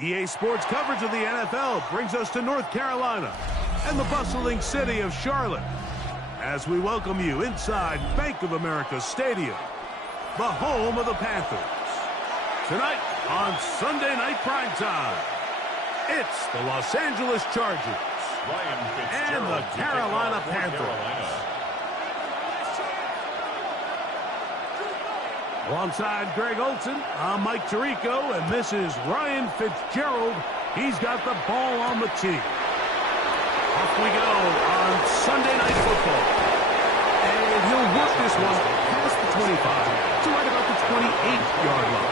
EA Sports coverage of the NFL brings us to North Carolina and the bustling city of Charlotte as we welcome you inside Bank of America Stadium, the home of the Panthers. Tonight on Sunday Night Primetime, it's the Los Angeles Chargers and the Carolina Panthers. Alongside Greg Olson, I'm Mike Tirico, and this is Ryan Fitzgerald. He's got the ball on the tee. Off we go on Sunday Night Football. And he'll work this one past the 25 to right about the 28-yard line.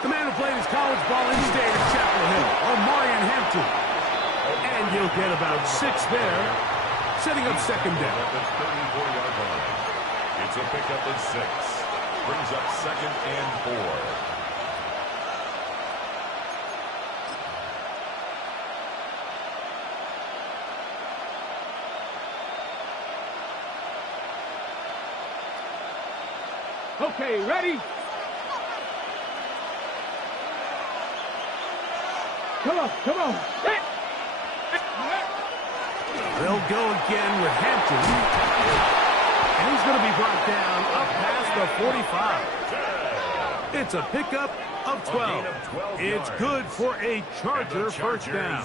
The man who played his college ball in state at Chapel Hill, Omarion Hampton. And he'll get about 6 there, setting up second down. At the 34-yard line. It's a pickup of 6. Brings up second and 4. Okay, ready? Come on. Hey. They'll go again with Hampton. And he's going to be brought down up past the 45. It's a pickup of 12. It's good for a Charger first down.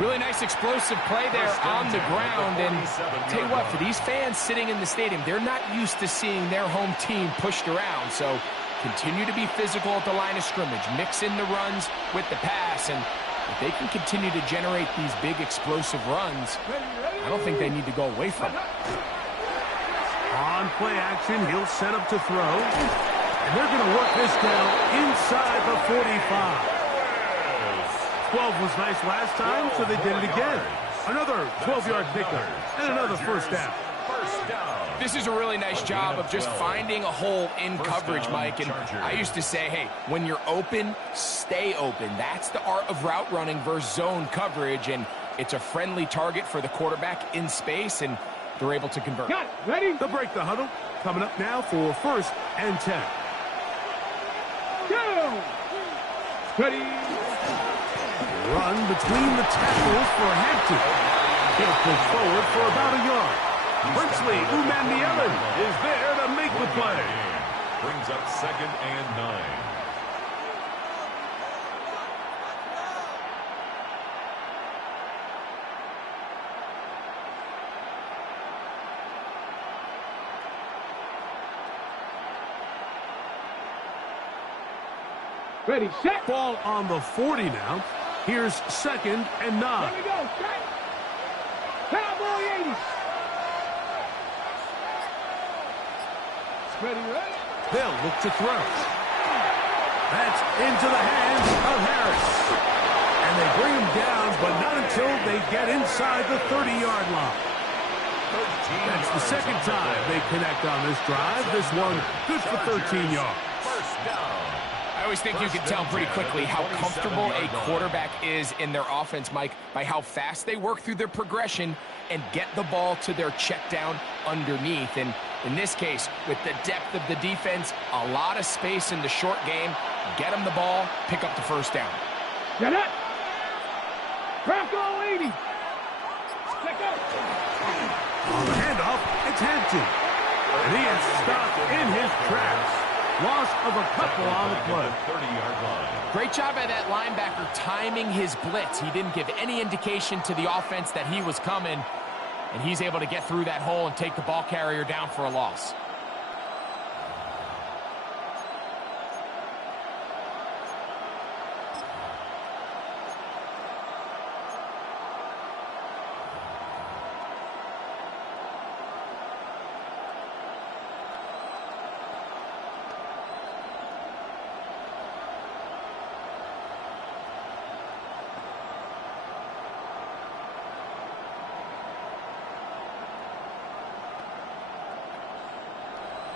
Really nice explosive play there on the ground. And tell you what, for these fans sitting in the stadium, they're not used to seeing their home team pushed around. So continue to be physical at the line of scrimmage. Mix in the runs with the pass. And if they can continue to generate these big explosive runs, I don't think they need to go away from it. On play action, he'll set up to throw. And they're going to work this down inside the 45. 12 was nice last time, so they did it again. Another 12-yard pickup and another first down. This is a really nice job of just finding a hole in coverage, Mike. And I used to say, hey, when you're open, stay open. That's the art of route running versus zone coverage. And it's a friendly target for the quarterback in space, and they're able to convert. Got it. Ready? They'll break the huddle. Coming up now for first and 10. Go! Ready? Run between the tackles for Hampton. He'll push forward for about a yard. Brinsley Umanmielen is there to make the play. Brings up second and 9. Ready, set. Ball on the 40 now. Here's second and 9. Here we go, set. Cowboy 80. Ready. They'll look to throw. That's into the hands of Harris. And they bring him down, but not until they get inside the 30-yard line. That's the second time they connect on this drive. This one good for 13 yards. I always think you can tell pretty quickly how comfortable a quarterback is in their offense, Mike, by how fast they work through their progression and get the ball to their check down underneath. And in this case, with the depth of the defense, a lot of space in the short game, get them the ball, pick up the first down. Get it. Bronco 80. Check out. On the handoff, it's Hampton. And he is stopped in his tracks. Loss of a couple on the play. 30-yard line. Great job by that linebacker timing his blitz. He didn't give any indication to the offense that he was coming, and he's able to get through that hole and take the ball carrier down for a loss.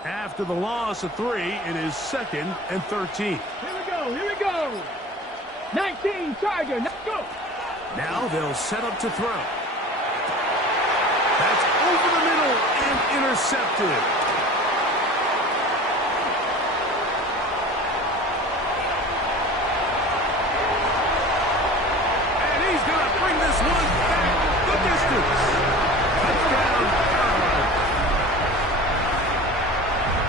After the loss of 3, it is 2nd and 13. Here we go, here we go. 19, Tiger, let's go. Now they'll set up to throw. That's over the middle and intercepted. And he's going to bring this one back the distance. Touchdown, Carolina.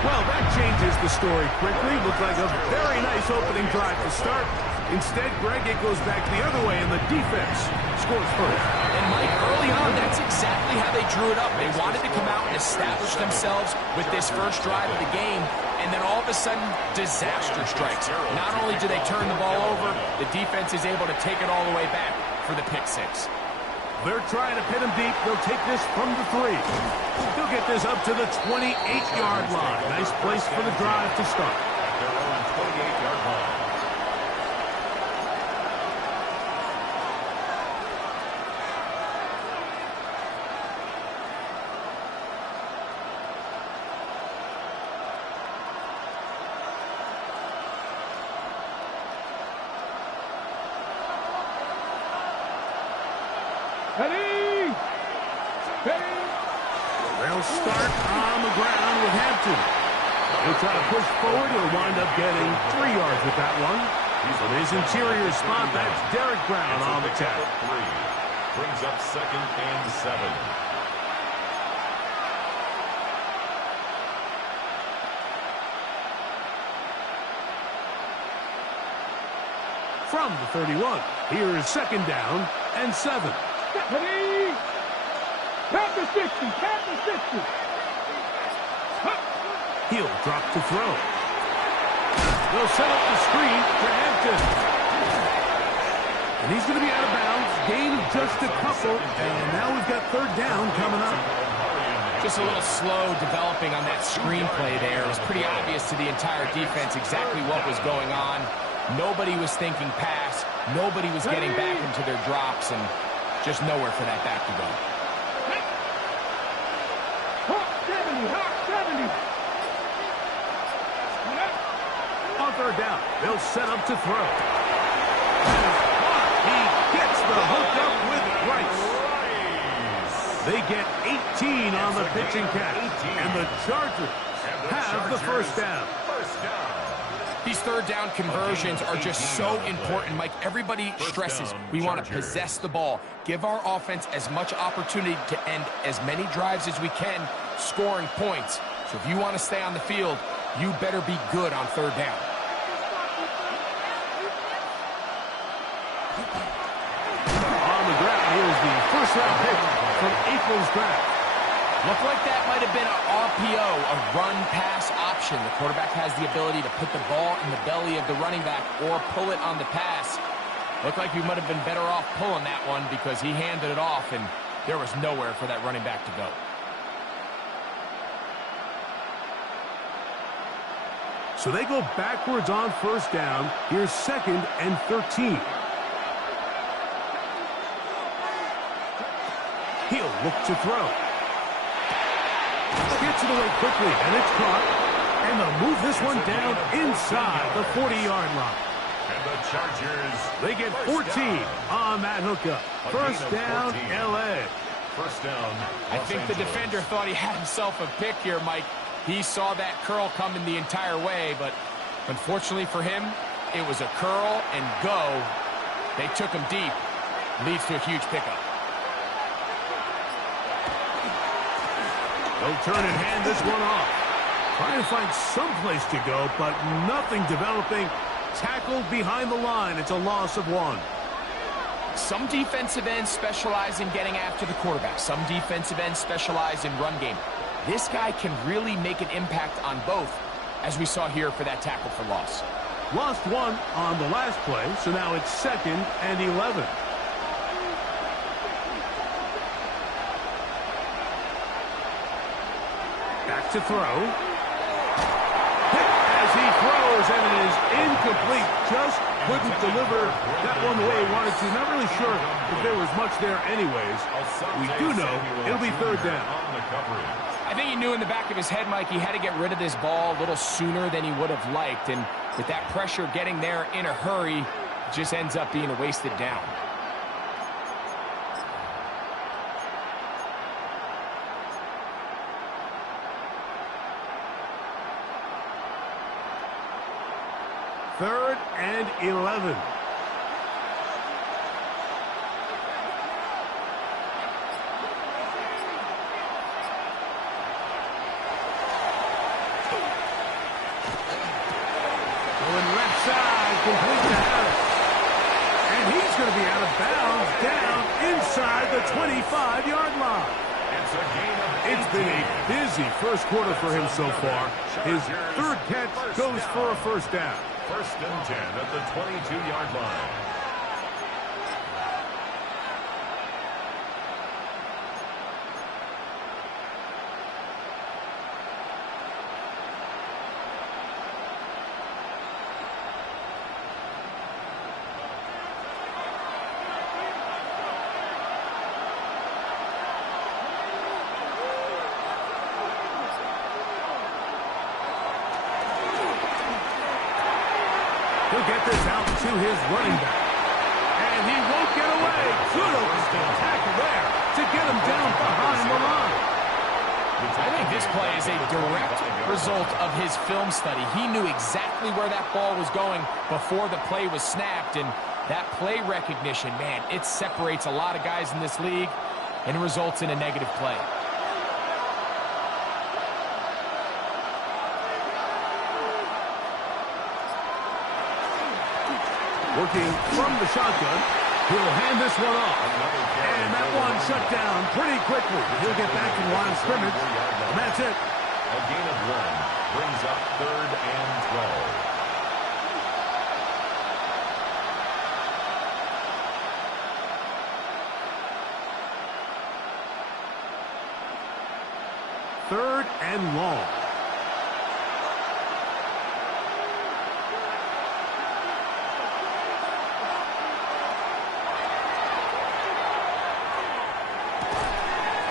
Well, that changes the story quickly. Looked like a very nice opening drive to start. Instead, Greg, it goes back the other way, and the defense scores first. And, Mike, early on, that's exactly how they drew it up. They wanted to come out and establish themselves with this first drive of the game, and then all of a sudden, disaster strikes. Not only do they turn the ball over, the defense is able to take it all the way back for the pick six. They're trying to pin him deep. They'll take this from the 3. They'll get this up to the 28-yard line. Nice place for the drive to start. Their own 28-yard line. Ready? Ready? They'll start on the ground with Hampton. He'll try to push forward. He'll wind up getting 3 yards with that one. From his interior spot, that's Derek Brown on the tackle. 3. Brings up 2nd and 7. From the 31, here's 2nd down and 7. Ready? Panther 60, Panther 60. He'll drop to throw. They'll set up the screen for Hampton. And he's going to be out of bounds. Gain of just a couple. And now we've got 3rd down coming up. Just a little slow developing on that screenplay there. It was pretty obvious to the entire defense exactly what was going on. Nobody was thinking pass. Nobody was getting back into their drops, and just nowhere for that back to go. Hawk 70, Hawk 70. On 3rd down, they'll set up to throw. He gets the hook up with Rice. They get 18 on the pitching catch, and the Chargers have the 1st down. These 3rd down conversions are just so important, Mike. Everybody stresses we want to possess the ball, give our offense as much opportunity to end as many drives as we can, scoring points. So if you want to stay on the field, you better be good on 3rd down. On the ground, here's the 1st-round pick from April's draft. Looked like that might have been an RPO, a run-pass option. The quarterback has the ability to put the ball in the belly of the running back or pull it on the pass. Looked like we might have been better off pulling that one because he handed it off, and there was nowhere for that running back to go. So they go backwards on 1st down. Here's 2nd and 13. He'll look to throw. Gets it away quickly, and it's caught. And they'll move this one down inside the 40-yard line. And the Chargers, they get 14 on that hookup. 1st down, L.A. 1st down, I think the defender thought he had himself a pick here, Mike. He saw that curl coming the entire way, but unfortunately for him, it was a curl and go. They took him deep. Leads to a huge pickup. They'll turn and hand this one off. Trying to find some place to go, but nothing developing. Tackled behind the line. It's a loss of 1. Some defensive ends specialize in getting after the quarterback. Some defensive ends specialize in run game. This guy can really make an impact on both, as we saw here for that tackle for loss. Lost 1 on the last play, so now it's 2nd and 11. Back to throw. Hit as he throws, and it is incomplete. Just couldn't deliver that one the way he wanted to. Not really sure if there was much there anyways. We do know it'll be 3rd down. On the coverage. I think he knew in the back of his head, Mike, he had to get rid of this ball a little sooner than he would have liked. And with that pressure getting there in a hurry, it just ends up being a wasted down. Third and 11. Complete to Harris. And he's going to be out of bounds down inside the 25-yard line. It's been a busy first quarter for him so far. His third catch goes for a first down. First and 10 at the 22-yard line. He'll get this out to his running back. And he won't get away. Kudos to the tackle there to get him down behind the line. I think this play is a direct result of his film study. He knew exactly where that ball was going before the play was snapped. And that play recognition, man, it separates a lot of guys in this league and results in a negative play. Working from the shotgun, he'll hand this one off. And that one shut down pretty quickly. He'll get back in line of scrimmage, and that's it. A gain of 1 brings up 3rd and 12. Third and long.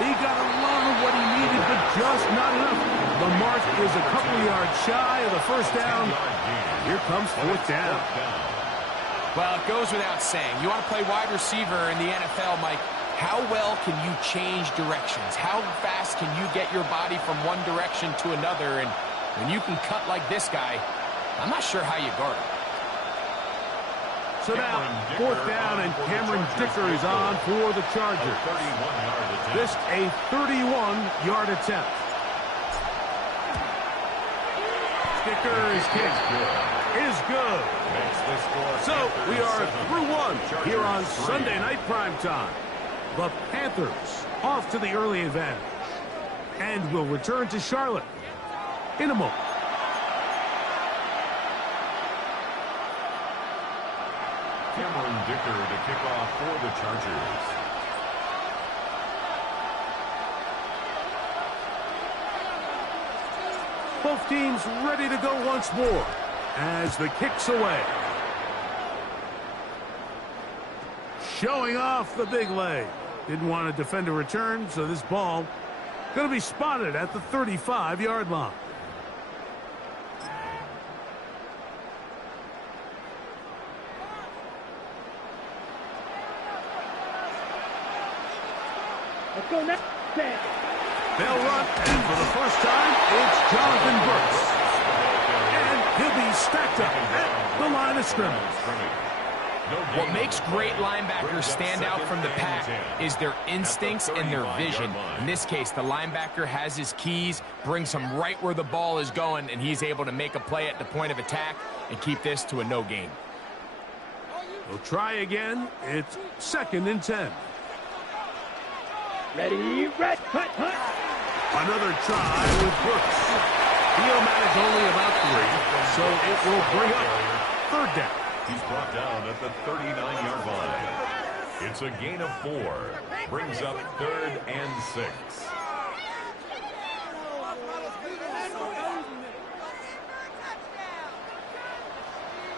He got a lot of what he needed, but just not enough. The mark is a couple yards shy of the first down. Here comes fourth down. Well, it goes without saying. You want to play wide receiver in the NFL, Mike. How well can you change directions? How fast can you get your body from one direction to another? And when you can cut like this guy, I'm not sure how you guard it. So now, fourth down, and Cameron Dicker is on for the Chargers. This a 31-yard attempt. Dicker's kick is good. So we are through one here on Sunday Night Primetime. The Panthers off to the early advantage. And will return to Charlotte in a moment. Cameron Dicker to kick off for the Chargers. Both teams ready to go once more as the kick's away. Showing off the big leg. Didn't want to defend a return, so this ball going to be spotted at the 35-yard line. Let's go next. They'll run, and for the first time, it's Jonathan Brooks. And he'll be stacked up at the line of scrimmage. What makes great linebackers stand out from the pack is their instincts and their vision. In this case, the linebacker has his keys, brings him right where the ball is going, and he's able to make a play at the point of attack and keep this to a no gain. We'll try again. It's 2nd and 10. Ready, red, cut, cut. Another try with Brooks. He'll manage only about 3, so it will bring up 3rd down. He's brought down at the 39-yard line. It's a gain of 4. Brings up 3rd and 6.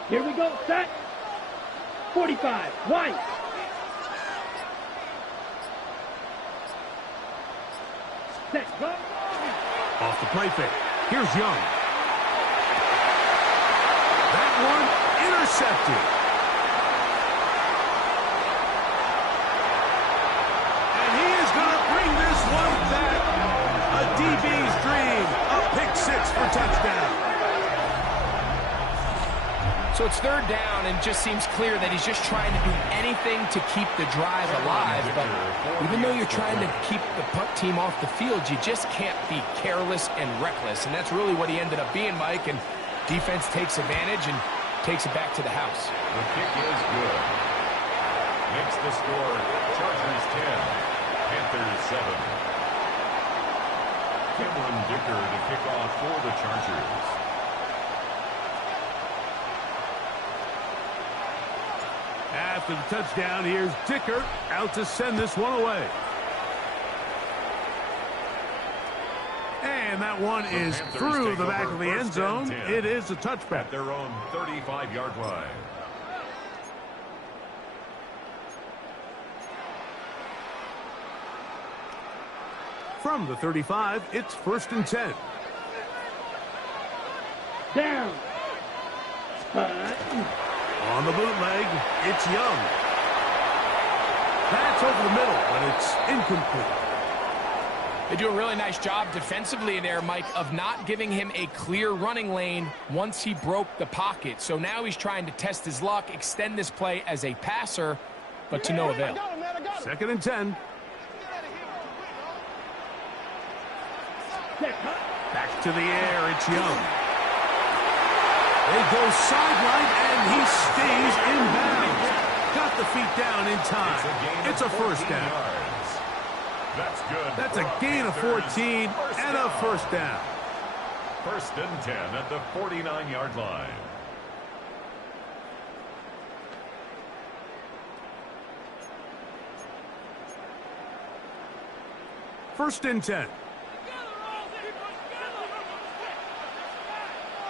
Here we go, set. 45, White. Set, go. Off the play fake. Here's Young. That one intercepted. And he is going to bring this one back. A DB's dream. A pick six for touchdown. So it's third down, and just seems clear that he's just trying to do anything to keep the drive alive. But even though you're trying to keep the punt team off the field, you just can't be careless and reckless. And that's really what he ended up being, Mike. And defense takes advantage and takes it back to the house. The kick is good. Makes the score Chargers 10, Panthers 7. Cameron Dicker to kick off for the Chargers. After the touchdown, here's Dicker out to send this one away. And that one is through the back of the end zone. It is a touchback. At their own 35-yard line. From the 35, it's 1st and 10. Down. On the bootleg, it's Young. That's over the middle, but it's incomplete. They do a really nice job defensively there, Mike, of not giving him a clear running lane once he broke the pocket. So now he's trying to test his luck, extend this play as a passer, but to no avail. 2nd and 10. Back to the air, it's Young. They go sideline, and he stays in bounds. Got the feet down in time. It's a first down. Yards. That's good. That's a gain of 14 and a first down. 1st and 10 at the 49-yard line. First and 10.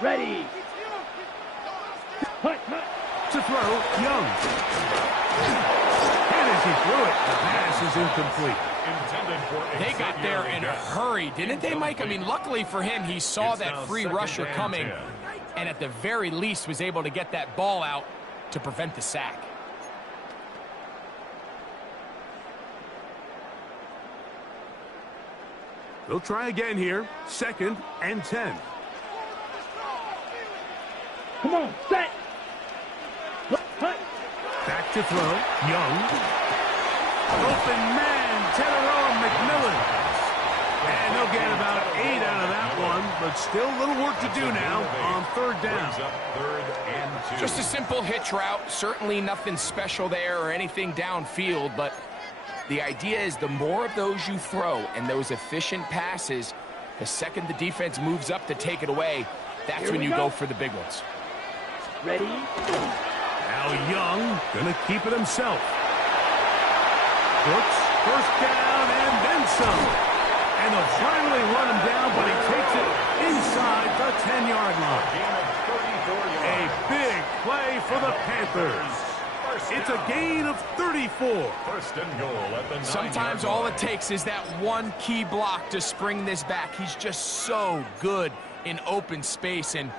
Ready. To throw, Young. And as he threw it, the pass is incomplete. They got there in a hurry, didn't they, Mike? I mean, luckily for him, he saw that free rusher coming, and at the very least was able to get that ball out to prevent the sack. They'll try again here. 2nd and 10. Come on, set. Back to throw. Young. Open man. Teterow McMillan. And they'll get about 8 out of that one, but still a little work to do now on 3rd down. Just a simple hitch route. Certainly nothing special there or anything downfield, but the idea is the more of those you throw and those efficient passes, the second the defense moves up to take it away, that's when you go for the big ones. Ready? Now Young gonna keep it himself. Brooks, 1st down and then some. And they'll finally run him down, but he takes it inside the 10-yard line. A big play for the Panthers. It's a gain of 34. 1st and goal at the 9-yard line. Sometimes all it takes is that one key block to spring this back. He's just so good in open space, and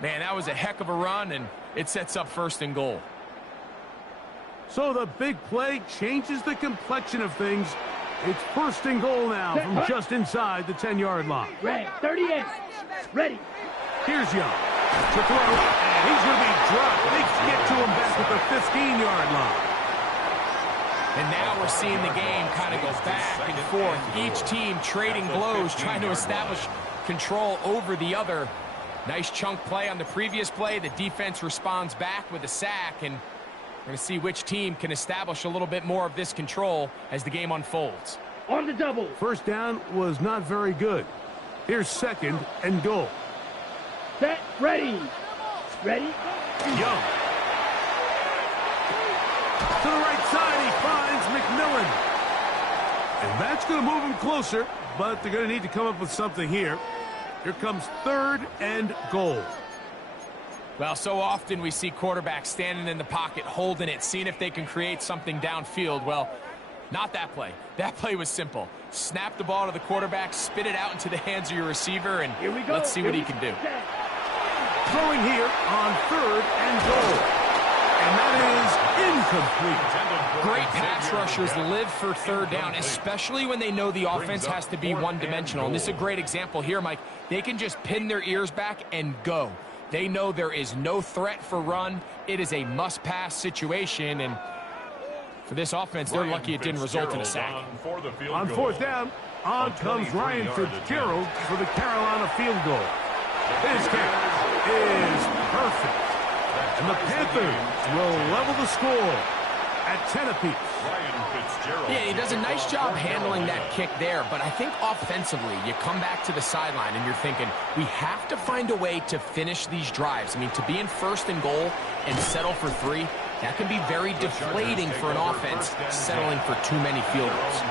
man, that was a heck of a run, and it sets up 1st and goal. So the big play changes the complexion of things. It's 1st and goal now from just inside the 10-yard line. Ready. 38. Ready. Here's Young to throw, and he's going to be dropped. They get to him back at the 15-yard line. And now we're seeing the game kind of go back and forth. Each team trading blows, trying to establish control over the other. Nice chunk play on the previous play. The defense responds back with a sack, and we're going to see which team can establish a little bit more of this control as the game unfolds. On the double. 1st down was not very good. Here's 2nd and goal. Set. Ready. Ready. Young. To the right side, he finds McMillan. And that's going to move him closer, but they're going to need to come up with something here. Here comes 3rd and goal. Well, so often we see quarterbacks standing in the pocket, holding it, seeing if they can create something downfield. Well, Not that play. That play was simple. Snap the ball to the quarterback, spit it out into the hands of your receiver, and let's see what he can do. Throwing here on 3rd and goal. And that is incomplete. Great pass rushers live for 3rd down, especially when they know the offense has to be one-dimensional. And this is a great example here, Mike. They can just pin their ears back and go. They know there is no threat for run. It is a must-pass situation, and for this offense, they're lucky it didn't result in a sack. On 4th down, on comes Ryan Fitzgerald for the Carolina field goal. His kick is perfect. And the Panthers will level the score at 10 apiece. Yeah, he does a nice job handling that kick there, but I think offensively, you come back to the sideline and you're thinking, we have to find a way to finish these drives. I mean, to be in 1st and goal and settle for 3, that can be very deflating for an offense settling for too many field goals.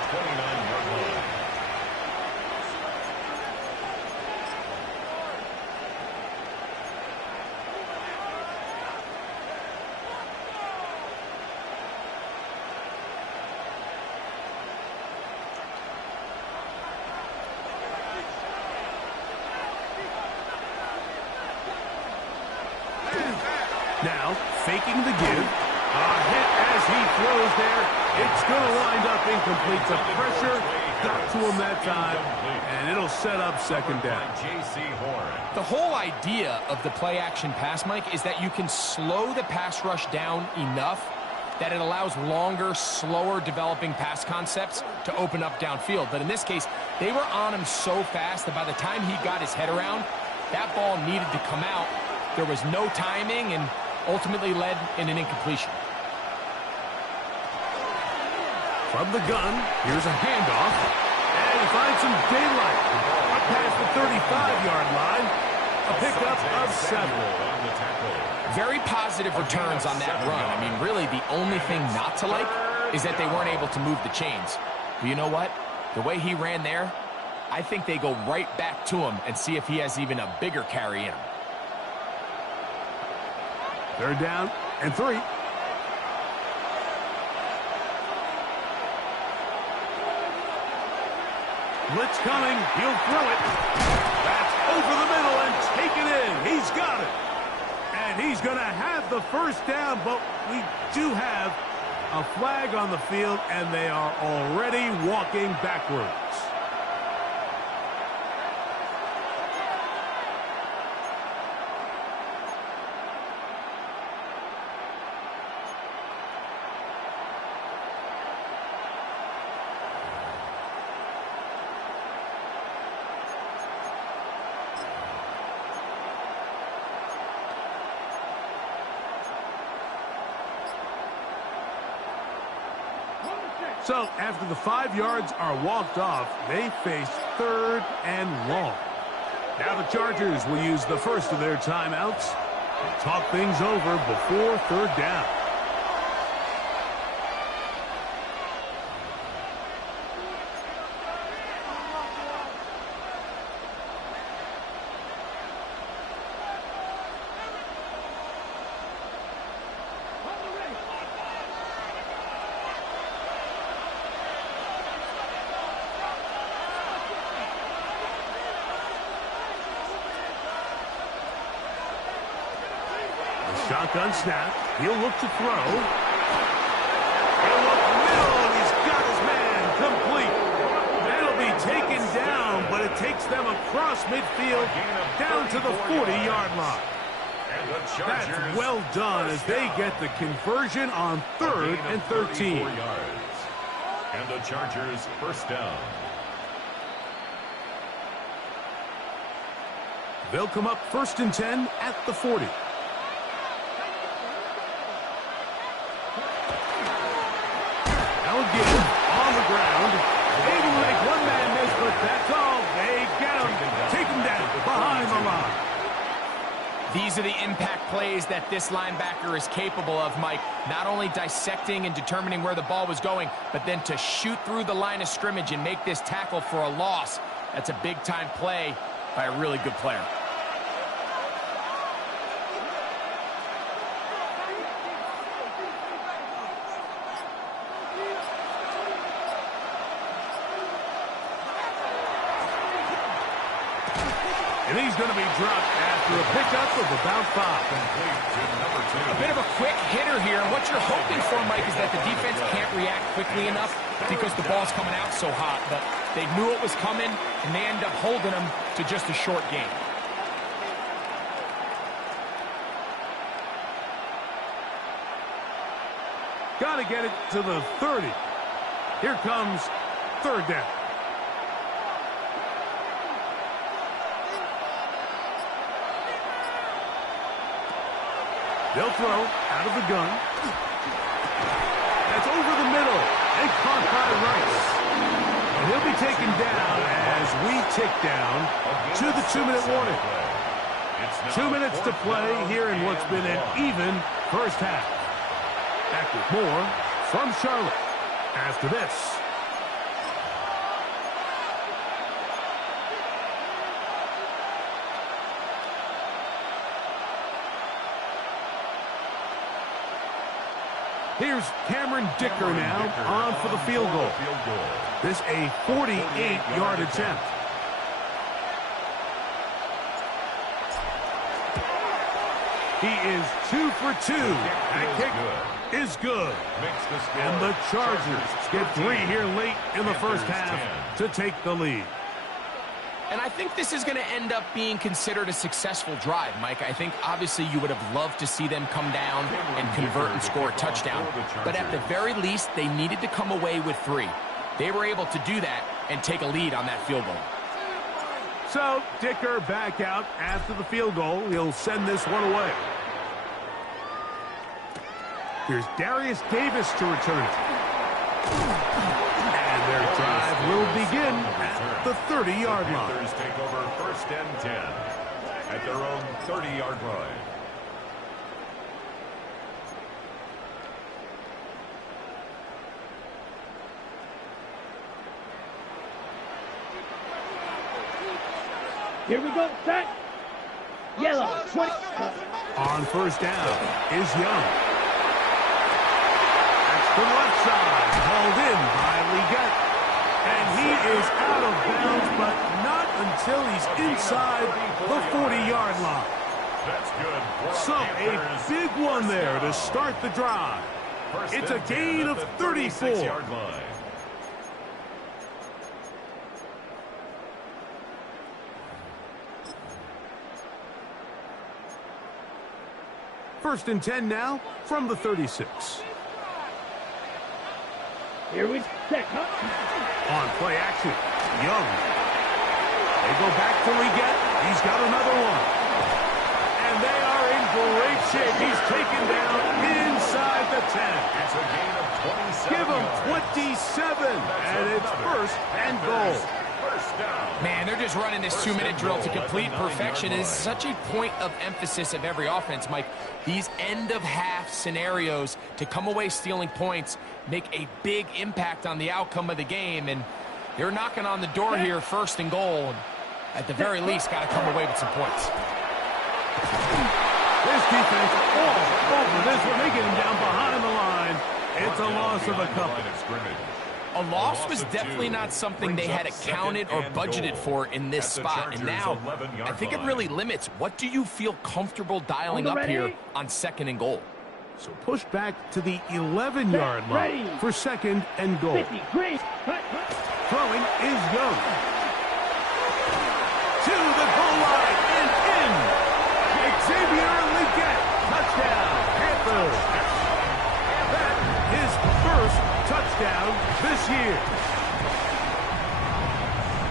Now, faking the give. A hit as he throws there. It's going to wind up incomplete. The pressure got to him that time, and it'll set up 2nd down. The whole idea of the play-action pass, Mike, is that you can slow the pass rush down enough that it allows longer, slower developing pass concepts to open up downfield. But in this case, they were on him so fast that by the time he got his head around, that ball needed to come out. There was no timing and ultimately led in an incompletion. From the gun, here's a handoff. And he finds some daylight. Up past the 35-yard line. A pickup of 7. Very positive returns on that run. I mean, really, the only thing not to like is that they weren't able to move the chains. But you know what? The way he ran there, I think they go right back to him and see if he has even a bigger carry in him. 3rd down and 3. Blitz coming. He'll throw it. That's over the middle and taken in. He's got it. And he's going to have the 1st down, but we do have a flag on the field, and they are already walking backwards. So after the 5 yards are walked off, they face 3rd and long. Now the Chargers will use the first of their timeouts and talk things over before 3rd down. Shotgun snap. He'll look to throw. He'll look middle, and he's got his man complete. That'll be taken down, but it takes them across midfield down to the 40-yard line. That's well done as they get the conversion on 3rd and 13. And the Chargers 1st down. They'll come up 1st and 10 at the 40. Again, on the ground, able to make one man miss, but that's all. They get him, take him down behind the line. These are the impact plays that this linebacker is capable of, Mike. Not only dissecting and determining where the ball was going, but then to shoot through the line of scrimmage and make this tackle for a loss. That's a big-time play by a really good player. And he's going to be dropped after a pickup of about 5. A bit of a quick hitter here. What you're hoping for, Mike, is that the defense can't react quickly enough because the ball's coming out so hot. But they knew it was coming, and they end up holding them to just a short game. Got to get it to the 30. Here comes 3rd down. They'll throw out of the gun. That's over the middle and caught by Rice. And he'll be taken down as we tick down to the 2-minute warning. 2 minutes to play here in what's been an even first half. Back with more from Charlotte after this. Here's Cameron Dicker now on for the field goal. This a 48-yard attempt. He is 2 for 2. That kick is good. And the Chargers get 3 here late in the first half to take the lead. And I think this is going to end up being considered a successful drive, Mike. I think obviously you would have loved to see them come down and convert and score a touchdown. But at the very least, they needed to come away with 3. They were able to do that and take a lead on that field goal. So Dicker back out after the field goal. He'll send this one away. Here's Darius Davis to return it. And their drive will begin at the 30-yard line. Panthers take over 1st and 10 at their own 30-yard line. Here we go, set. Yellow, 20. On 1st down is Young. That's the left side, hauled in by Leggett. And he is out of bounds, but not until he's inside the 40-yard line. That's good. So a big one there to start the drive. It's a gain of 34. Line. 1st and 10 now from the 36. Here we set. On play action, Young. They go back to Leggett. He's got another one. And they are in great shape. He's taken down inside the 10. It's a gain of 27. Give him 27. And it's 1st and goal. Man, they're just running this 2-minute drill to complete perfection. It is such a point of emphasis of every offense, Mike. These end-of-half scenarios to come away stealing points make a big impact on the outcome of the game. And they're knocking on the door here, 1st and goal. And at the very least, got to come away with some points. This defense all over this one. They get him down behind the line. It's a loss of a couple. A loss was definitely not something they had accounted or budgeted for in this spot. And now, I think it really limits. What do you feel comfortable dialing up here on 2nd and goal? So push back to the 11-yard line for 2nd and goal. Throwing is Young. To the goal line and in. Xavier Leggett. Touchdown, Panthers. That is first touchdown this year.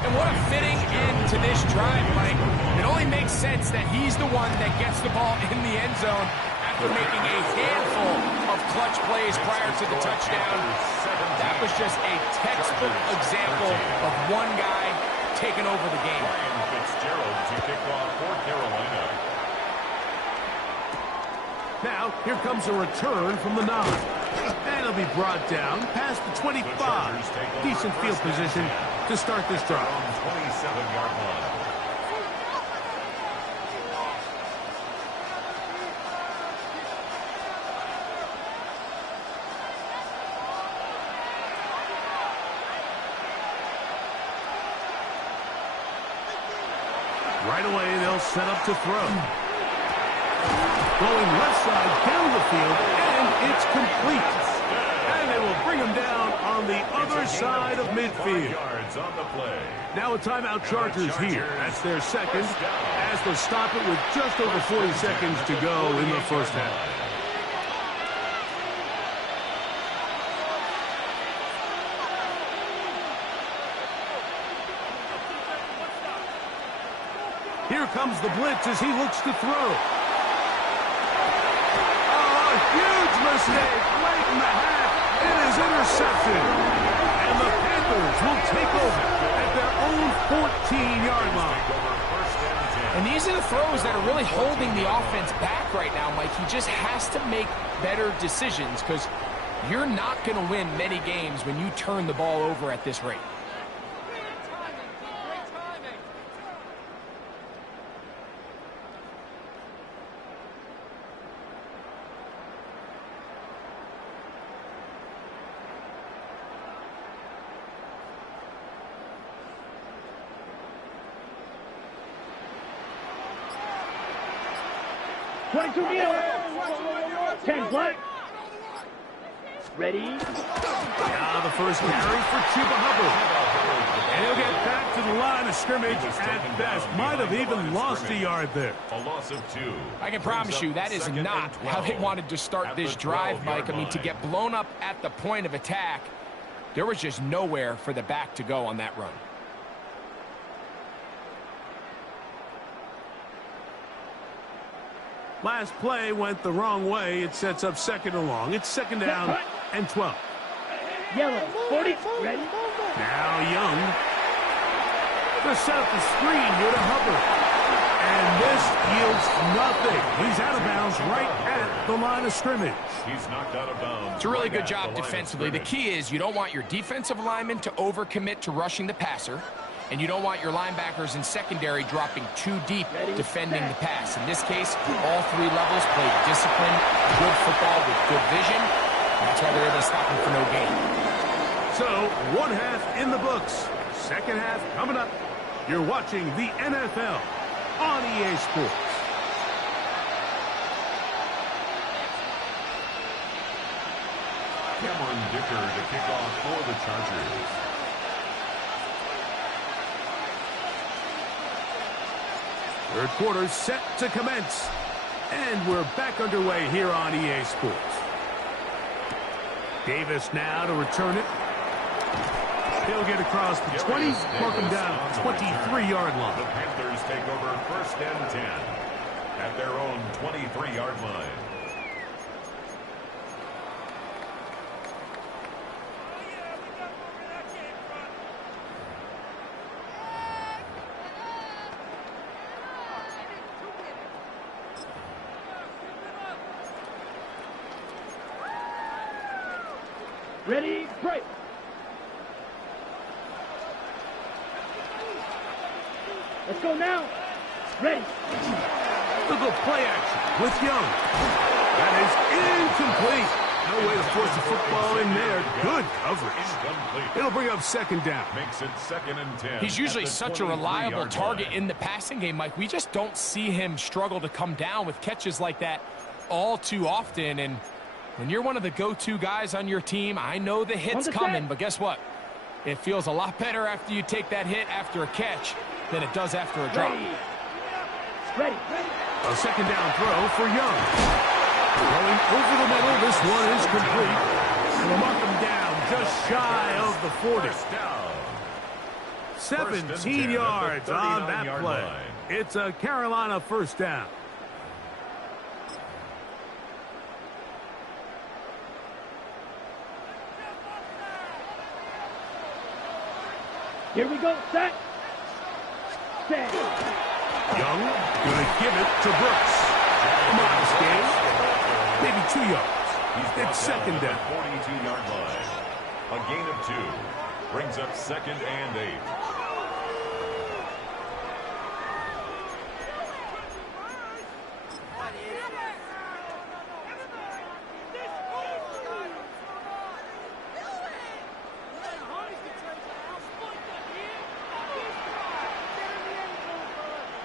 And what a fitting end to this drive, Mike. It only makes sense that he's the one that gets the ball in the end zone after making a handful of clutch plays prior to the touchdown. That was just a textbook example of one guy taking over the game. Fitzgerald to kick off for Carolina. Now, here comes a return from the 9. And it'll be brought down past the 25. Decent field position to start this drive. 27-yard line. Right away, they'll set up to throw. Going left side down the field, and it's complete. And they will bring him down on the other side of midfield. Now a timeout, Chargers here. That's their second, as they'll stop it with just over 40 seconds to go in the first half. Here comes the blitz as he looks to throw. Oh, a huge mistake late in the half. It is intercepted. And the Panthers will take over at their own 14-yard line. And these are the throws that are really holding the offense back right now, Mike. He just has to make better decisions because you're not going to win many games when you turn the ball over at this rate. Ready? Now the first carry for Chuba Hubbard. And he'll get back to the line of scrimmage at best. Might have even lost a yard there. A loss of 2. I can promise you that is not how they wanted to start this drive, Mike. I mean, to get blown up at the point of attack, there was just nowhere for the back to go on that run. Last play went the wrong way. It sets up second and long. It's second down and 12. Yellow, 40, ready? Now Young to set up the screen here to Hubbard. And this yields nothing. He's out of bounds right at the line of scrimmage. He's knocked out of bounds. It's a really good job defensively. The key is you don't want your defensive linemen to overcommit to rushing the passer. And you don't want your linebackers in secondary dropping too deep defending the pass. In this case, all 3 levels played disciplined, good football with good vision. That's why they're able to stop him for no gain. So, one half in the books. Second half coming up. You're watching the NFL on EA Sports. Cameron Dicker to kick off for the Chargers. Third quarter set to commence. And we're back underway here on EA Sports. Davis now to return it. He'll get across the 20, mark him down 23-yard line. The Panthers take over first and 10 at their own 23-yard line. Ready, break. Let's go now. Ready. Look at play action with Young. That is incomplete. No way to force the football in there. Good coverage. It'll bring up second down. Makes it second and 10. He's usually such a reliable target in the passing game, Mike. We just don't see him struggle to come down with catches like that all too often. And when you're one of the go-to guys on your team, I know the hit's coming, but guess what? It feels a lot better after you take that hit after a catch than it does after a drop. Ready. A second down throw for Young. Going over the middle, this one is complete. And we'll mark him down just shy of the 40. 17 yards on that play. It's a Carolina first down. Here we go, set. Set. Young gonna give it to Brooks. Miles gain. Maybe 2 yards. It's second down. 42-yard line. A gain of 2 brings up second and 8.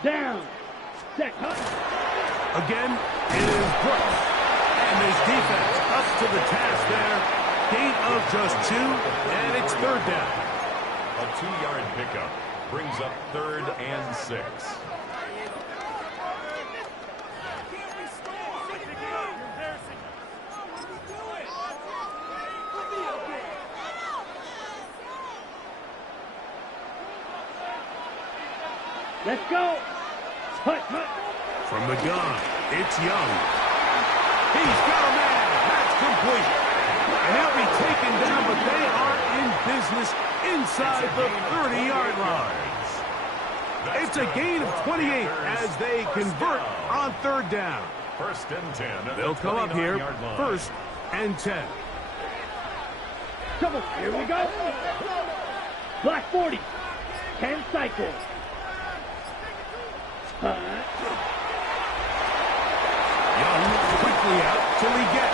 Down. Set. Hut. Again, it is Brooks. And his defense up to the task there. Gain of just 2, and it's third down. A 2-yard pickup brings up 3rd and 6. Let's go. Hut, hut. From the gun, it's Young. He's got a man. That's complete. And he'll be taken down, but they are in business inside the 30-yard line. It's a gain of 28 as they convert on third down. 1st and 10. They'll come up here, 1st and 10. Double. Here we go. Black 40. 10 cycle. Young quickly out to Leggett.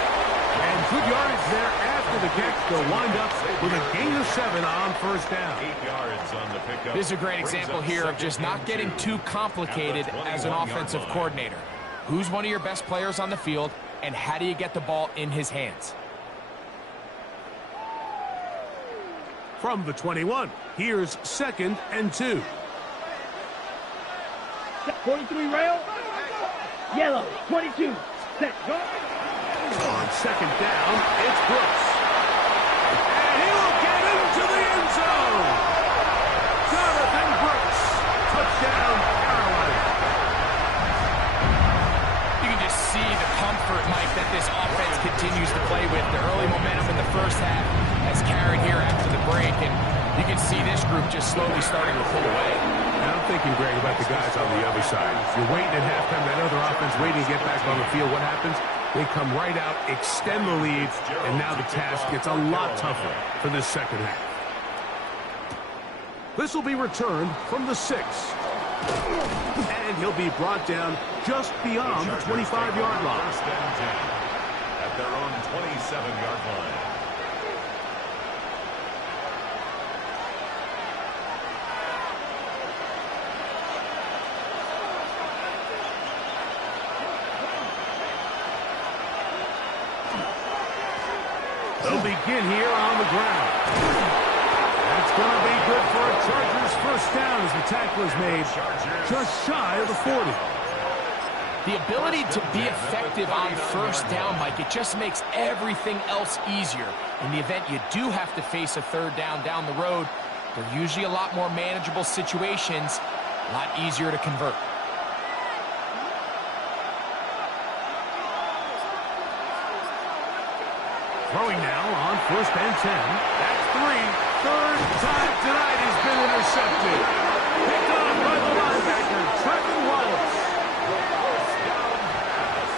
And good yardage there after the catch. They'll wind up with a gain of 7 on 1st down. 8 yards on the pickup. This is a great example here of just not getting too complicated as an offensive coordinator. Who's one of your best players on the field, and how do you get the ball in his hands? From the 21, here's 2nd and 2. 43 rail. Yellow. 22. Set. Go. On 2nd down, it's Brooks. And he will get into the end zone. Jonathan Brooks. Touchdown, Carolina. You can just see the comfort, Mike, that this offense continues to play with. The early momentum in the first half has carried here after the break, and you can see this group just slowly starting to pull away. And I'm thinking, Greg, about the guys on the other side. You're waiting at halftime, that other offense waiting to get back on the field. What happens? They come right out, extend the lead, and now the task gets a lot tougher for this second half. This will be returned from the 6. And he'll be brought down just beyond the 25-yard line. 1st and 10 at their own 27-yard line. They'll begin here on the ground. That's going to be good for a Chargers first down as the tackle is made just shy of the 40. The ability to be effective on first down, Mike, it just makes everything else easier. In the event you do have to face a third down the road, they're usually a lot more manageable situations, a lot easier to convert. Throwing now on 1st and 10. That's 3. Third time tonight he's been intercepted. Picked on by the linebacker, Trevor Wallace. The 1st down pass.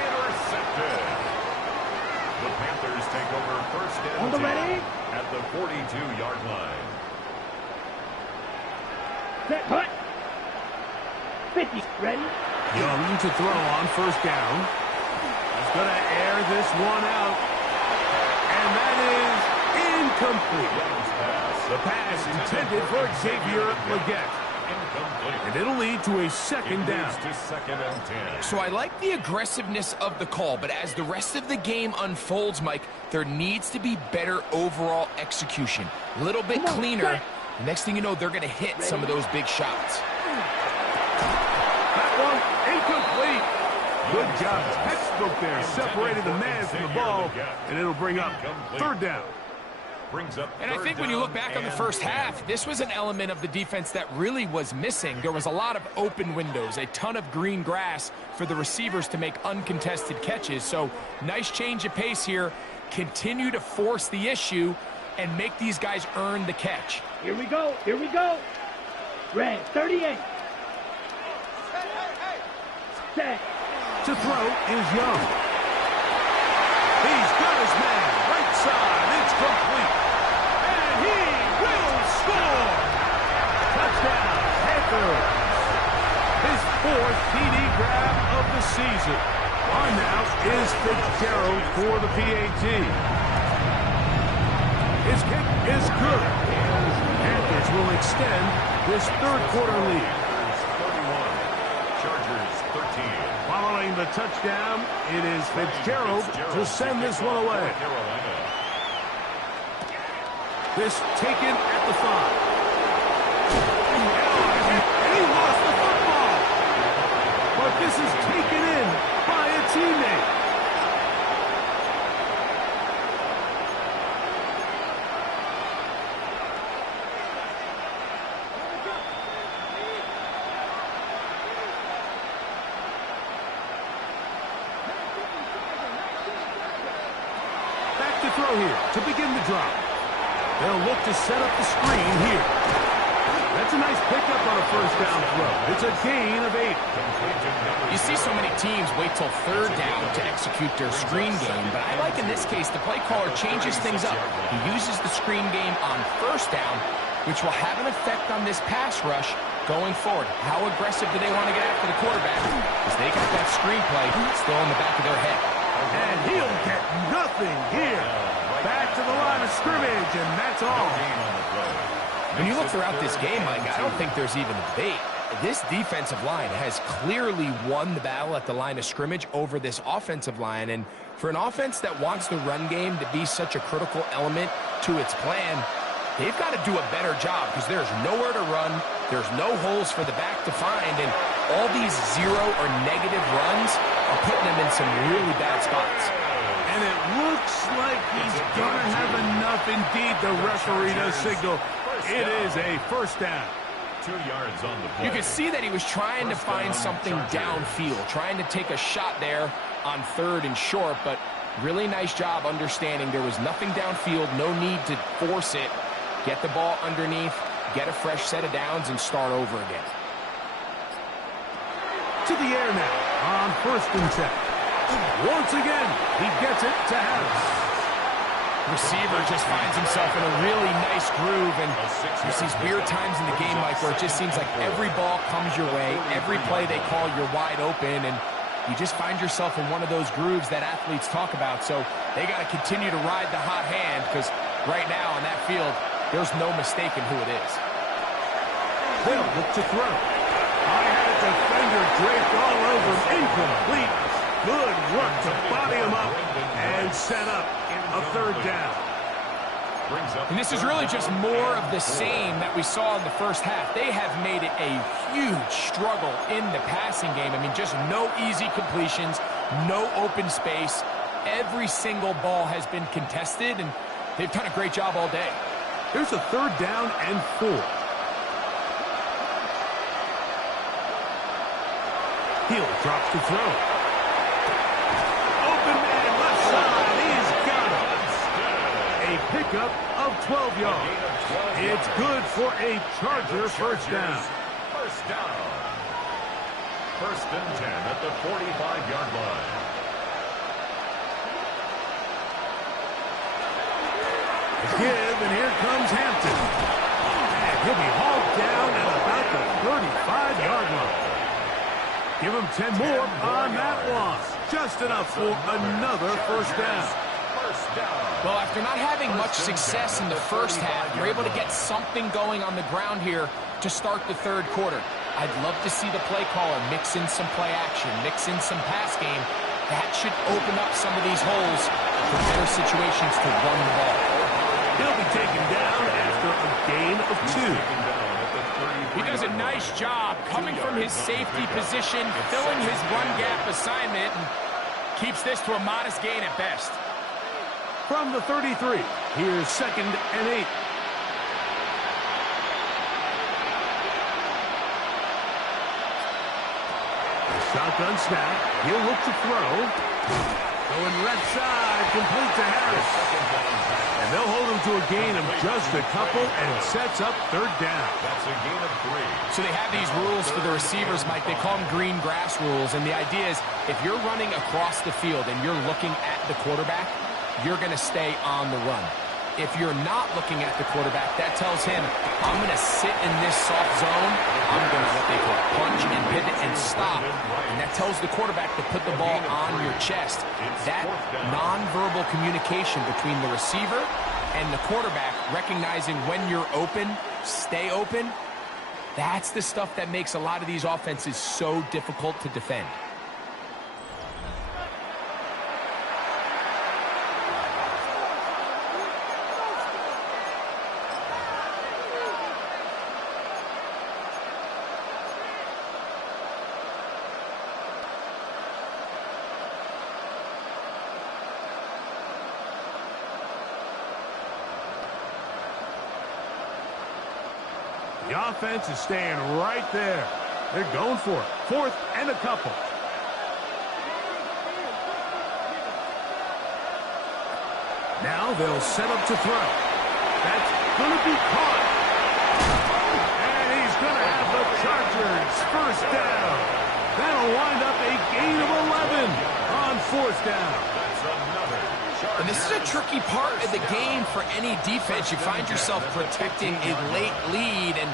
Intercepted. The Panthers take over 1st and 10 at the 42-yard line. Set. Hut. 50. Ready. Young to throw on 1st down. He's going to air this one out. And that is incomplete. The pass intended for Xavier Leggett. And it'll lead to a 2nd down. To 2nd and 10. So I like the aggressiveness of the call, but as the rest of the game unfolds, Mike, there needs to be better overall execution. A little bit cleaner. Next thing you know, they're going to hit some of those big shots. That one incomplete. Good job. Textbook there. Separated the man from the ball, and it'll bring up 3rd down. And I think when you look back on the first half, this was an element of the defense that really was missing. There was a lot of open windows, a ton of green grass for the receivers to make uncontested catches. So nice change of pace here. Continue to force the issue and make these guys earn the catch. Here we go. Here we go. Red 38. Set. To throw is Young. He's got his man. Right side. It's complete. And he will score. Touchdown, Panthers. His 4th TD grab of the season. On now is Fitzgerald for the PAT. His kick is good. Panthers will extend this 3rd quarter lead. Following the touchdown, it is Fitzgerald to send this one away. This taken at the 5. And he lost the football. But this is taken in by a teammate. Back to throw here to begin the drive. They'll look to set up the screen here. That's a nice pickup on a first down throw. It's a gain of 8. You see so many teams wait till third down to execute their screen game, but I like in this case the play caller changes things up. He uses the screen game on first down, which will have an effect on this pass rush going forward. How aggressive do they want to get after the quarterback? Because they got that screen play still in the back of their head. And he'll get nothing here. Back to the line of scrimmage, and that's all. When you look throughout this game, Mike, I don't think there's even a debate. This defensive line has clearly won the battle at the line of scrimmage over this offensive line. And for an offense that wants the run game to be such a critical element to its plan, they've got to do a better job because there's nowhere to run. There's no holes for the back to find. And all these zero or negative runs are putting them in some really bad spots. And it looks like he's going to have enough indeed. The referee does signal. It is a first down. 2 yards on the play. You can see that he was trying to find something downfield, trying to take a shot there on third and short, but really nice job understanding there was nothing downfield, no need to force it. Get the ball underneath, get a fresh set of downs, and start over again. To the air now on first and 10. Once again, he gets it to Harris. Receiver just finds himself in a really nice groove, and there's these weird times in the game, Mike, where it just seems like every ball comes your way, every play they call, you're wide open, and you just find yourself in one of those grooves that athletes talk about. So they got to continue to ride the hot hand, because right now on that field, there's no mistaking who it is. They'll look to throw. I had a defender draped all over him. Incomplete. Good work to body him up and set up a third down. And this is really just more of the same that we saw in the first half. They have made it a huge struggle in the passing game. I mean, just no easy completions, no open space. Every single ball has been contested, and they've done a great job all day. Here's a third down and 4. Hill drops to throw. Open man left side. He's got it. A pickup of 12 yards. It's good for a Charger first down. First down. First and 10 at the 45-yard line. Give, and here comes Hampton. And he'll be hauled down at about the 35-yard line. Give him 10 more on that one. Just enough for another first down. Well, after not having much success in the first half, you're able to get something going on the ground here to start the third quarter. I'd love to see the play caller mix in some play action, mix in some pass game. That should open up some of these holes for better situations to run the ball. He'll be taken down after a gain of 2. He does a nice job coming from his safety position, filling his run gap assignment, and keeps this to a modest gain at best. From the 33, here's second and 8. Shotgun snap. He'll look to throw. Going left side, complete to Harris. And they'll hold him to a gain of just a couple, and sets up third down. That's a gain of 3. So they have these rules for the receivers, Mike. They call them green grass rules. And the idea is if you're running across the field and you're looking at the quarterback, you're going to stay on the run. If you're not looking at the quarterback, that tells him, I'm going to sit in this soft zone. I'm going to what they call punch and pivot and stop. And that tells the quarterback to put the ball on your chest. That nonverbal communication between the receiver and the quarterback, recognizing when you're open, stay open, that's the stuff that makes a lot of these offenses so difficult to defend. The offense is staying right there. They're going for it. 4th and a couple. Now they'll set up to throw. That's going to be caught. And he's going to have the Chargers first down. That'll wind up a gain of 11 on 4th down. And this is a tricky part of the game for any defense. You find yourself protecting a late lead, and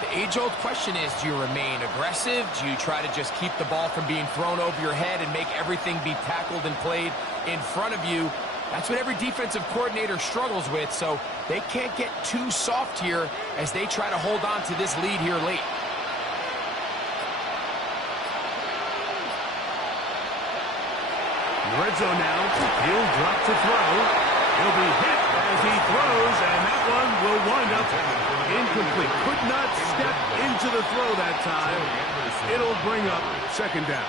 the age-old question is, do you remain aggressive? Do you try to just keep the ball from being thrown over your head and make everything be tackled and played in front of you? That's what every defensive coordinator struggles with, so they can't get too soft here as they try to hold on to this lead here late. In the red zone now, he'll drop to throw. He'll be hit as he throws, and that one will wind up incomplete. Could not step into the throw that time. It'll bring up 2nd down.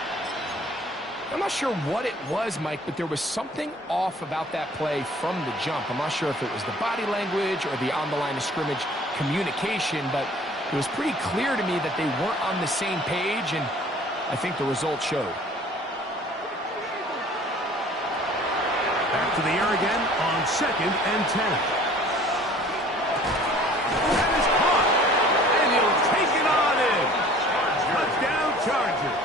I'm not sure what it was, Mike, but there was something off about that play from the jump. I'm not sure if it was the body language or the on-the-line of scrimmage communication, but it was pretty clear to me that they weren't on the same page, and I think the result showed. Back to the air again on 2nd and 10. That is caught, and he'll take it on in. Touchdown, Chargers.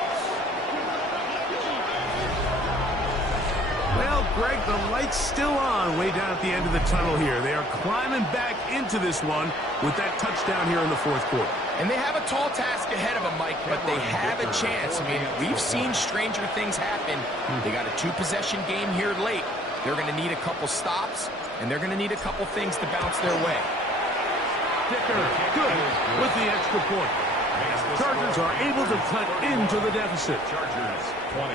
Well, Greg, the light's still on way down at the end of the tunnel here. They are climbing back into this one with that touchdown here in the 4th quarter. And they have a tall task ahead of them, Mike, but they have a chance. I mean, we've seen stranger things happen. They got a 2-possession game here late. They're going to need a couple stops, and they're going to need a couple things to bounce their way. Dicker, good with the extra point. Chargers are able to cut into the deficit. Chargers 20.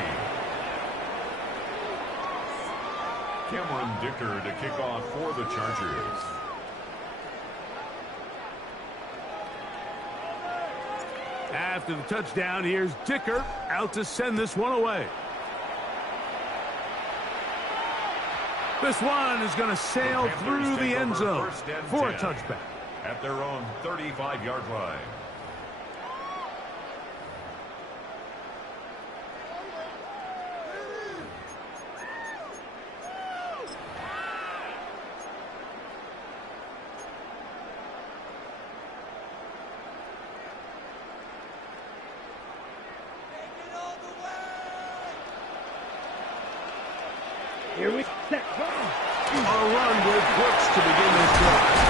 Cameron Dicker to kick off for the Chargers. After the touchdown, here's Dicker out to send this one away. This one is going to sail through the end zone for a touchback. At their own 35-yard line. Here we set. A run with Brooks to begin this drive.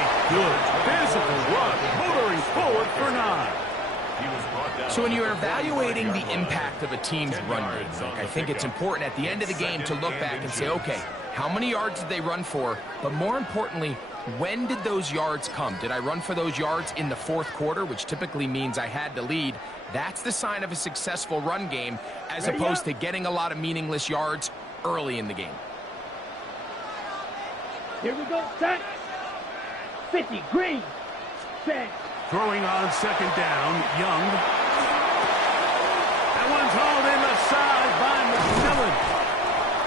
A good physical run, motoring forward for 9. So when you're evaluating the impact of a team's run game, I think it's important at the end of the game to look back and say, okay, how many yards did they run for? But more importantly, when did those yards come? Did I run for those yards in the 4th quarter, which typically means I had the lead? That's the sign of a successful run game, as opposed to getting a lot of meaningless yards early in the game. Here we go, set. 50, green, set. Throwing on 2nd down, Young. That one's hauled in the side by McMillan.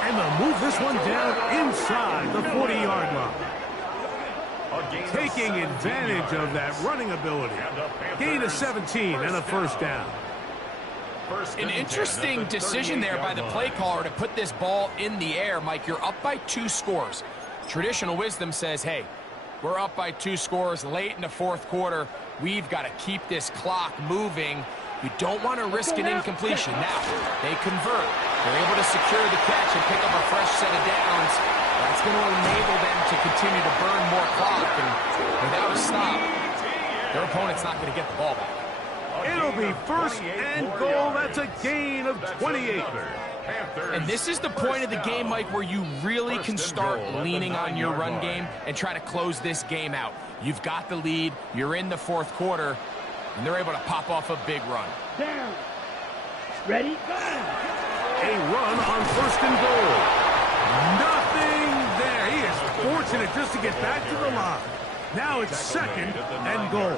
And they'll move this one down inside the 40-yard line. Taking advantage of that running ability. Gain of 17 and a first down. An interesting decision there by the play caller to put this ball in the air. Mike, you're up by 2 scores. Traditional wisdom says, hey, we're up by 2 scores late in the 4th quarter. We've got to keep this clock moving. You don't want to risk an incompletion. Now, they convert. They're able to secure the catch and pick up a fresh set of downs. That's going to enable them to continue to burn more clock. And without a stop, their opponent's not going to get the ball back. It'll be 1st and goal. That's a gain of 28. And this is the point of the game, Mike, where you really can start leaning on your run game and try to close this game out. You've got the lead. You're in the 4th quarter, and they're able to pop off a big run. Down. Ready? A run on 1st and goal. Nothing there. He is fortunate just to get back to the line. Now it's 2nd and goal.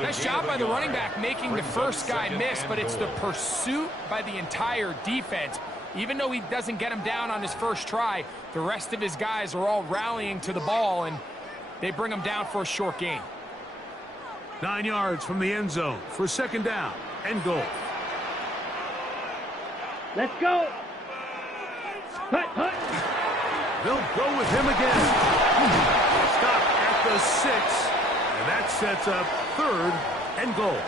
Nice job by the running back making the first guy miss, but it's the pursuit by the entire defense. Even though he doesn't get him down on his first try, the rest of his guys are all rallying to the ball, and They bring him down for a short gain. 9 yards from the end zone for second down and goal. Let's go. Hut, hut. They'll go with him again. Stop at the 6, and that sets up third and goal.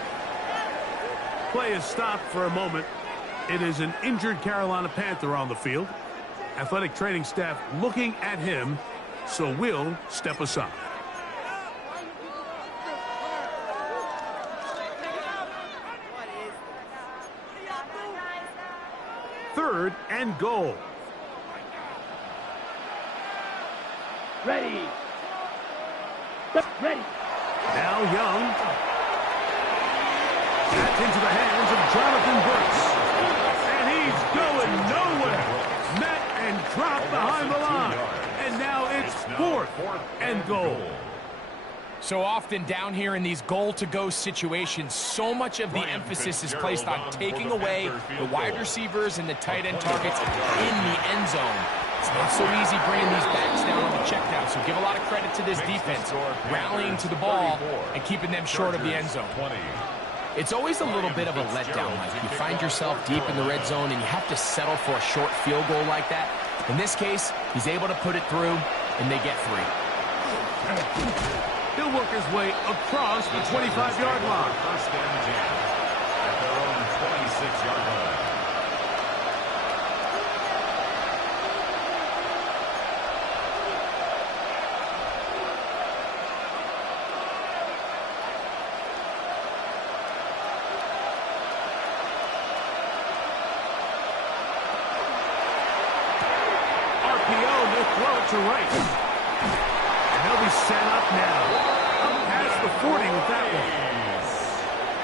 Play is stopped for a moment. It is an injured Carolina Panther on the field. Athletic training staff looking at him, so we'll step aside. Third and goal. Ready. Ready. Now Young. That's into the hands of Jonathan Brooks. And he's going nowhere. Met and dropped behind the line. And now it's fourth and goal. So often down here in these goal-to-go situations, so much of the emphasis is placed on taking away the wide receivers and the tight end targets in the end zone. It's not so easy bringing these backs down on the check down, so give a lot of credit to this defense, rallying to the ball and keeping them short of the end zone. It's always a little bit of a letdown, Mike. You find yourself deep in the red zone and you have to settle for a short field goal like that. In this case, he's able to put it through, and they get 3. He'll work his way across the 25-yard line. First down 10 at their own 26-yard line. RPO, they'll throw it to right. And they'll be set up now. Up past the 40 with that one.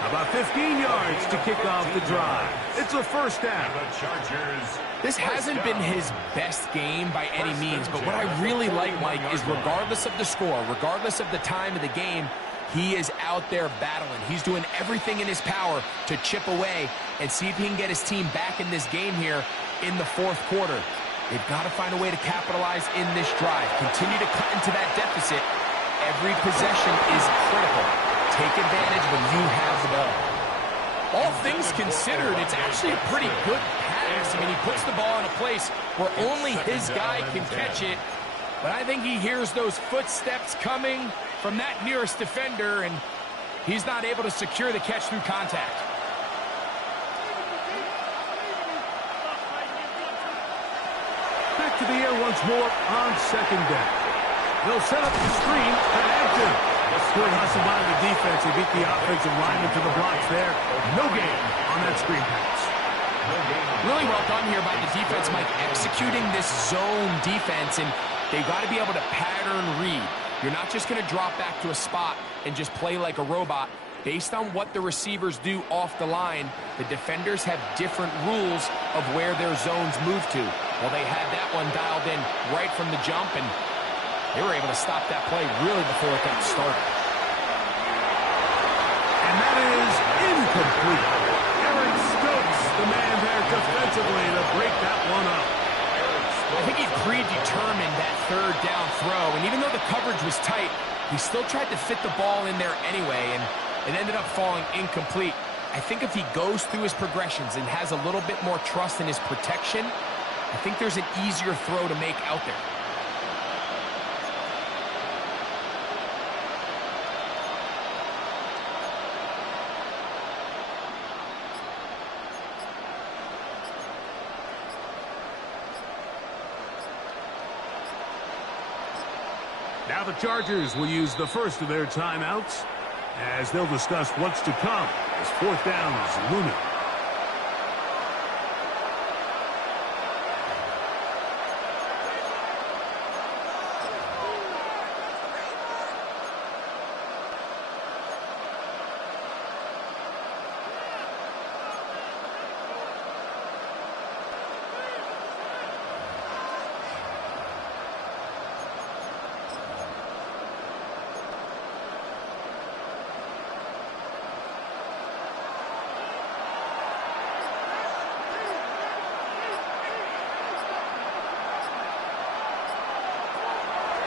About 15 yards to kick off the drive. It's a first down. The Chargers. This hasn't been his best game by any means, but what I really like, Mike, is regardless of the score, regardless of the time of the game, he is out there battling. He's doing everything in his power to chip away and see if he can get his team back in this game here in the fourth quarter. They've got to find a way to capitalize in this drive. Continue to cut into that deficit. Every possession is critical. Take advantage when you have the ball. All things considered, it's actually a pretty good pass. I mean, he puts the ball in a place where only his guy can catch it. But I think he hears those footsteps coming from that nearest defender, and he's not able to secure the catch through contact. Back to the air once more on second down. They'll set up the screen to Hampton. Good hustle by the defense. They beat the offensive lineman to the blocks there. No gain on that screen pass. Really well done here by the defense, Mike, executing this zone defense, and they've got to be able to pattern read. You're not just going to drop back to a spot and just play like a robot. Based on what the receivers do off the line, the defenders have different rules of where their zones move to. Well, they had that one dialed in right from the jump, and they were able to stop that play really before it got started. And that is incomplete. Aaron Stokes, the man there defensively to break that one up. I think he predetermined that third down throw, and even though the coverage was tight, he still tried to fit the ball in there anyway, and it ended up falling incomplete. I think if he goes through his progressions and has a little bit more trust in his protection, I think there's an easier throw to make out there. Now the Chargers will use the first of their timeouts as they'll discuss what's to come as fourth down is looming.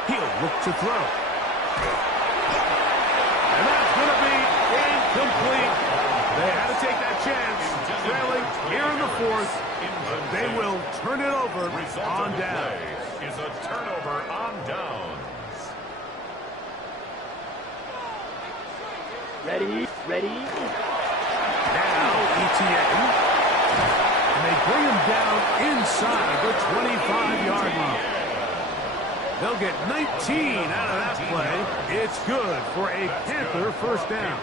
He'll look to throw. And that's going to be incomplete. They had to take that chance, trailing here in the fourth. But they will turn it over on down. Is a turnover on downs. Ready. Now ETN. And they bring him down inside the 25-yard line. They'll get 19 out of that play. It's good for a Panther first down.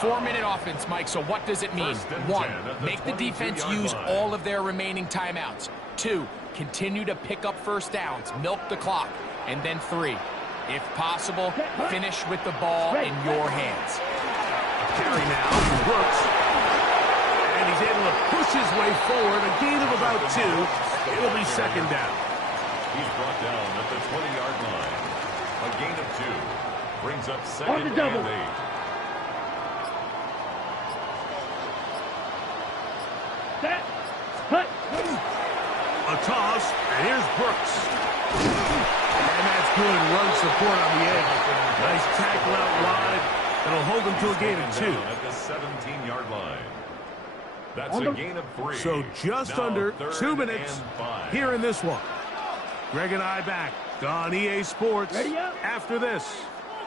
4-minute offense, Mike, so what does it mean? 1, make the defense use all of their remaining timeouts. 2, continue to pick up first downs, milk the clock. And then 3, if possible, finish with the ball in your hands. Carry now from Brooks. And he's able to push his way forward. A gain of about 2. It'll be second down. He's brought down at the 20-yard line. A gain of 2. Brings up second and 8. Set. Cut. A toss, and here's Brooks. And that's good run support on the edge. Nice tackle out wide. It'll hold them to a gain of 2. At the 17-yard line. That's a gain of 3. So just now under 2 minutes here in this one. Greg and I back on EA Sports. Ready up. After this,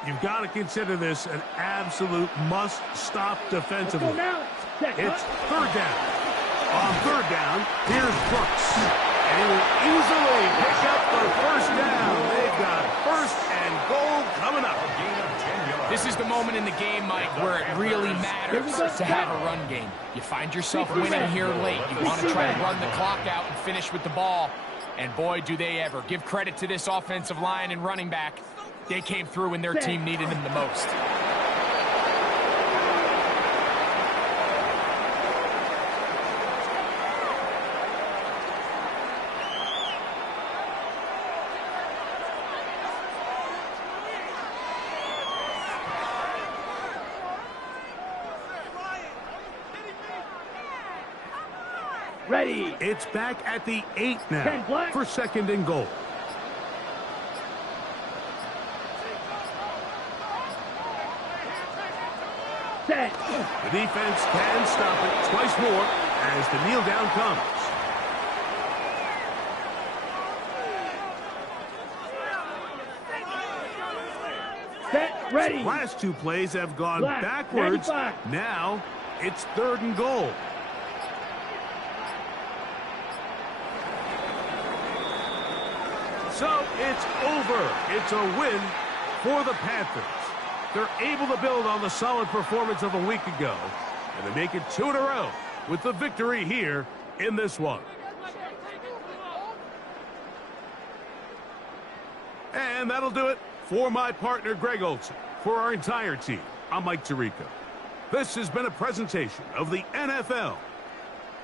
you've got to consider this an absolute must-stop defensively. It's third down. On third down, here's Brooks. And he will easily pick up the first down. They've got first and goal coming up. This is the moment in the game, Mike, where it really matters to have a run game. You find yourself winning here late. You want to try to run the clock out and finish with the ball. And boy, do they ever. Give credit to this offensive line and running back. They came through when their team needed them the most. Ready. It's back at the 8 now for second and goal. Set. The defense can stop it twice more as the kneel down comes. Set. Ready. Last 2 plays have gone backwards. Now it's third and goal. So it's over. It's a win for the Panthers. They're able to build on the solid performance of a week ago, and they make it 2 in a row with the victory here in this one. And that'll do it for my partner, Greg Olson. For our entire team, I'm Mike Tirico. This has been a presentation of the NFL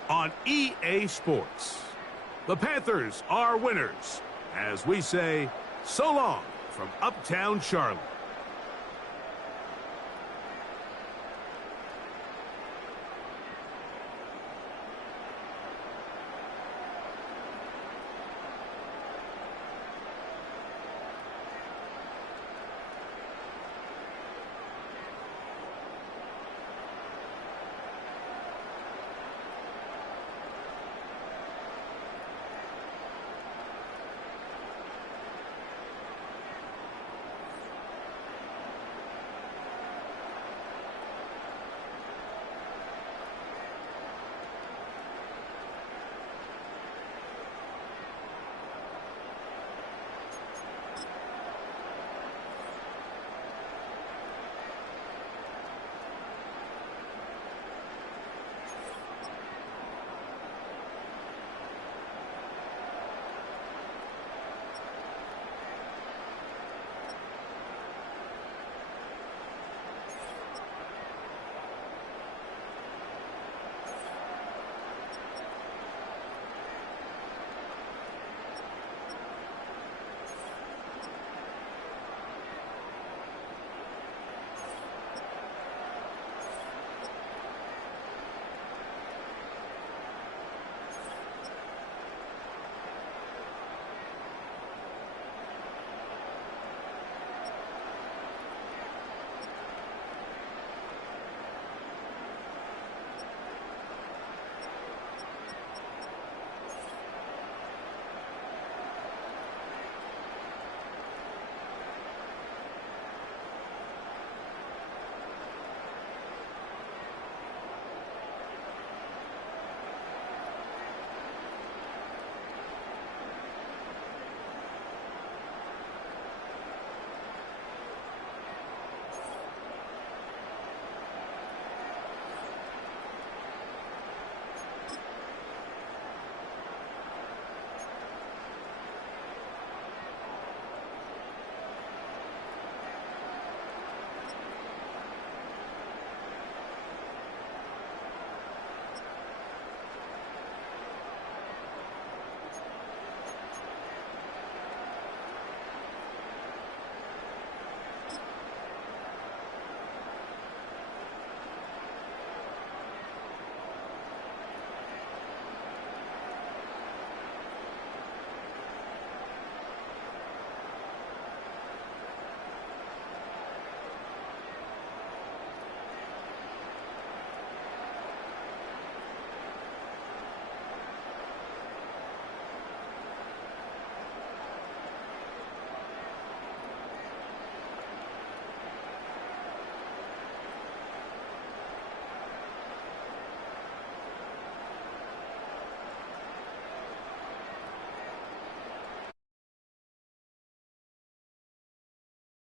on EA Sports. The Panthers are winners, as we say so long from Uptown Charlotte.